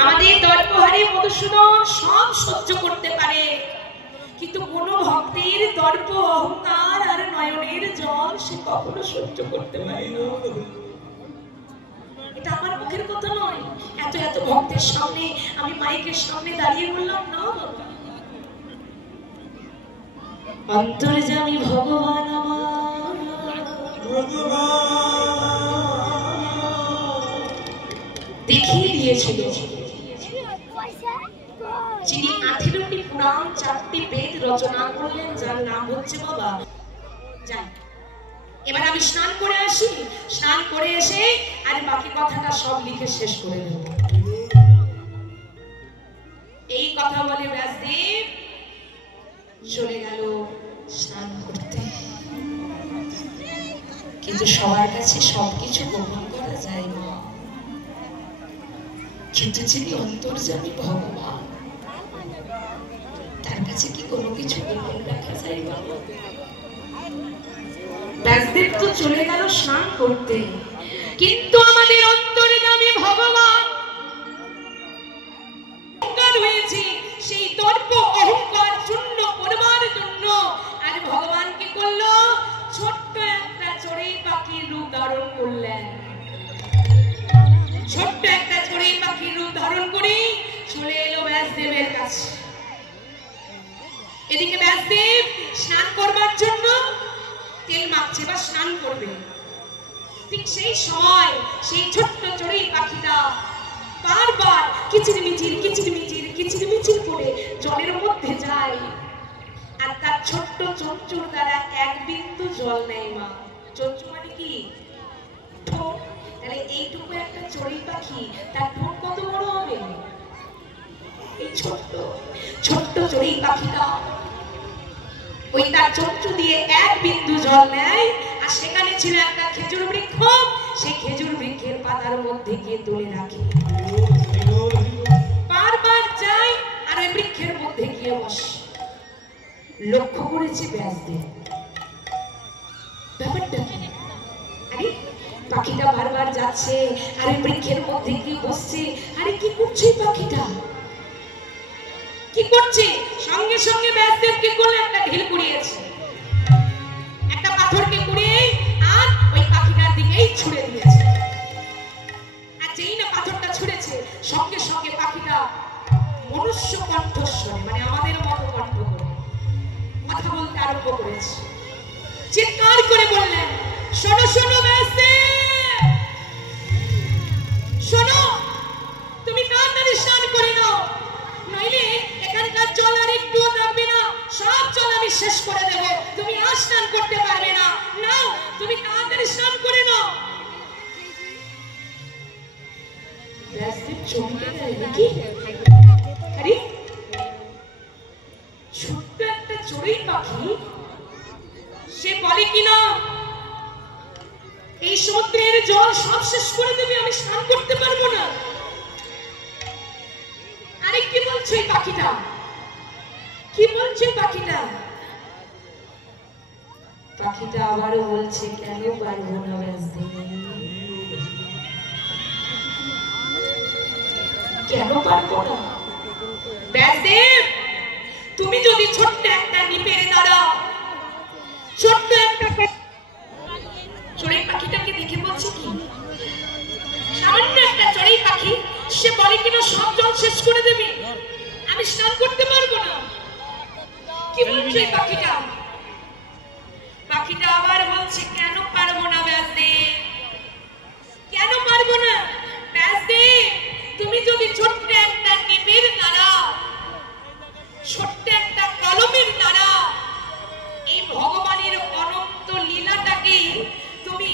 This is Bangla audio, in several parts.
আমাদের দর্পহারী মধুসূদন সব সহ্য করতে পারে, কিন্তু কোন ভক্তের দর্প অহংকার আর নয়নের জল সে কখনো সহ্য করতে পারে না। এটা আমার মুখের কথা নয়, এত এত ভক্তের সামনে আমি মাইকের সামনে দাঁড়িয়ে বললাম না। অন্তর্যামী ভগবান আমার দেখিয়ে দিয়েছিল, যিনি 18টি পুরাণ 4টি বেদ রচনা করলেন, যার নাম হচ্ছে বাবা। যাই, এবার আমি স্নান করে আসি, স্নান করে এসে আর বাকি কথাটা সব লিখে শেষ করে দেব। এই কথা বলে ব্যাসদেব চলে গেল স্নান করতে। কিন্তু সবার কাছে সবকিছু গোপন করা যায় না, কিন্তু যিনি অন্তর্যামী ভগবান তার কাছে কি কোনো কিছু গোপন রাখা যায় না? ব্যাসদেব তো চলে গেল স্নান করতে, কিন্তু আমাদের অন্তর্যামী ভগবান অহংকার হয়েছে, সেই দর্প অহংকার শূন্য করবার জন্য আর ভগবান কি করলো? ছোট্ট একটা চড়ুই পাখির রূপ ধারণ করলেন। ছোট্ট একটা চড়ুই পাখির রূপ ধারণ করে চলে এলো ব্যাসদেবের কাছে। এদিকে ব্যাসদেব স্নান করবার জন্য তেল মাখছে বা স্নান করবে, ঠিক সেই সময় সেই ছোট্ট চড়ুই পাখিটা বারবার কিচিরমিচির কিচিরমিচির কিচিরমিচির করে জলের মধ্যে যায়, আর তার ছোট্ট চঞ্চুর দ্বারা এক বিন্দু জল নেয় মা। চঞ্চু মানে কি? ঠোঁট। তাহলে এইটুকু একটা চড়ুই পাখি, তার ঠোঁট কত বড় হবে? এই ছোট্ট ছোট্ট চড়ুই পাখিটা ওই তার চঞ্চু দিয়ে এক বিন্দু জল নেয়, আর সেখানে ছিল একটা খেজুর বৃক্ষ, সেই খেজুর বৃক্ষের পাতার মধ্যে গিয়ে তুলে রাখে। বারবার যায় আর ওই বৃক্ষের মধ্যে গিয়ে বসে। লক্ষ্য করেছে ব্যাসদেব, ব্যাপারটা কি? আরে পাখিটা বারবার যাচ্ছে আর ওই বৃক্ষের মধ্যে গিয়ে বসছে। আরে কি করছে পাখিটা? কি করছে? সঙ্গে সঙ্গে ব্যাসদেবকে কোলে একটা ঢিল কুড়িয়েছে, একটা পাথরকে কুড়িয়ে আর ওই পাখিটার দিকেই ছুড়ে দিয়েছে। আর যেই না পাথরটা ছুড়েছে, সঙ্গে সঙ্গে পাখিটা মনুষ্য কণ্ঠস্বরে, মানে আমাদের মতো কণ্ঠ করে কথা বলতে আরম্ভ করেছে। চিৎকার করে বললেন, শোনো শোনো ব্যাসদেব, শোনো, তুমি তাড়াতাড়ি স্নান করে নাও, নইলে এখানকার জল আর একটুও থাকবে না, সব জল আমি শেষ করে দেব, তুমি আর স্নান করতে পারবে না। নাও, তুমি তাড়াতাড়ি স্নান করে নাও। ব্যাসদেব চমকে গেলেন, কি? আরে ছোট্ট একটা চড়ুই পাখি, সে বলে কিনা এই সমুদ্রের জল সব শেষ করে দেবে, আমি স্নান করতে পারবো না। আরে কি বলছে পাখিটা? কি বলছে পাখিটা? পাখিটা আবারও বলছে, কেন পারবো না ব্যাসদেব, কেন পারবো না? ব্যাসদেব, তুমি যদি ছোট্ট একটা নিপের দ্বারা ছোট্ট একটা চড়ুই পাখিটাকে দেখে বলছে কি, সামান্য একটা চড়ুই পাখি, সে বলে কিনা সব জল শেষ করে দেবে, আমি স্নান করতে পারবো না। কি বলছে পাখিটা? পাখিটা আবার বলছে, কেন পারবো না ব্যাসদেব, কেন পারবো না? ব্যাসদেব, তুমি যদি ছোট্ট একটা নিপের দ্বারা, ছোট্ট একটা কলমের দ্বারা এই ভগবানের অনন্ত লীলাটাকে তুমি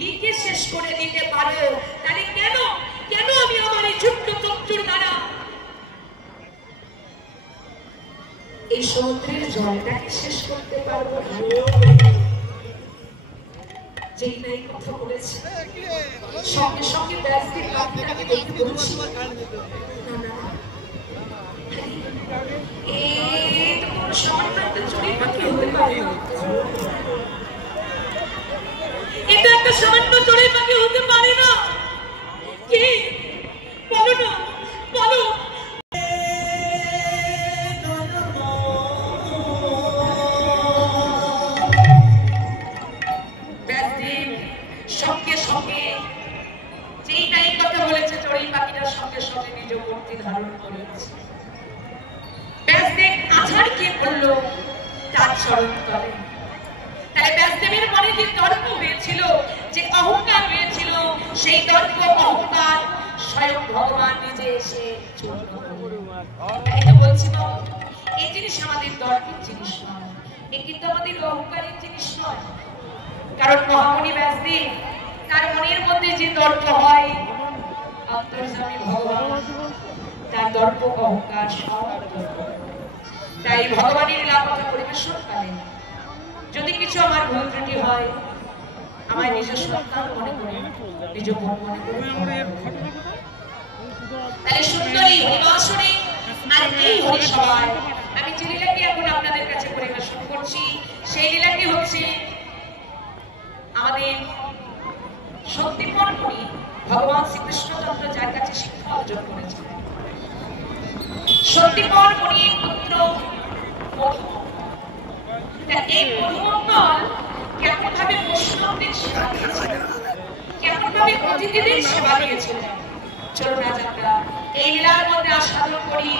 লিখে শেষ করে দিতে পারো, তাহলে কেন কেন আমি আমার এই ছোট্ট চঞ্চুর দ্বারা এই সমুদ্রের জলটাকে শেষ করতে পারবো না? যেই নাই কথা বলেছে, সঙ্গে সঙ্গে ব্যাসদেব পাখিটাকে দেখে বলছি, না না, এই তো কোনো সামান্য একটা চড়ুই পাখি হতে পারে না, এটা একটা সামান্য চড়ুই পাখি হতে পারে না। কি বলো না, ধারণ করেছে। ব্যাসদেব আচারকে বললো তার চরণ তলে। তাই ব্যাসদেবের মনে যে তর্ক হয়েছিল, যে অহংকার হয়েছিল, সেই তর্ক অহংকার স্বয়ং ভগবান নিজে এসে চূর্ণ করলেন। তাই তো বলছিল এই জিনিস আমাদের দর্পের জিনিস নয়, এ কিন্তু আমাদের অহংকারের জিনিস নয়। কারণ মহামুনি ব্যাসদেব তার মনের মধ্যে যে তর্ক হয়, অন্তর্যামী ভগবান তার দর্প অহংকার সব দূর করে। তাই ভগবানের লীলা কথা পরিবেশন করেন। যদি কিছু আমার ভুল ত্রুটি হয়, আমার নিজের সন্তান মনে করে, নিজ বোন মনে করে। তাই সুন্দরী হরিবাসরে আর এই হরিসভায় আমি যে লীলাটি এখন আপনাদের কাছে পরিবেশন করছি, সেই লীলাটি হচ্ছে আমাদের সত্যিপন মুনি ভগবান শ্রীকৃষ্ণচন্দ্র যার কাছে শিক্ষা অর্জন করেছিলেন। সত্যিপন মুনির পুত্র এই মধুমঙ্গল কেমন ভাবে বৈষ্ণবদের সেবা দিয়েছিলেন, কেমন ভাবে অতিথিদের সেবা দিয়েছিলেন। চলুন আজ আমরা এই লীলার মধ্যে আস্বাদন করি।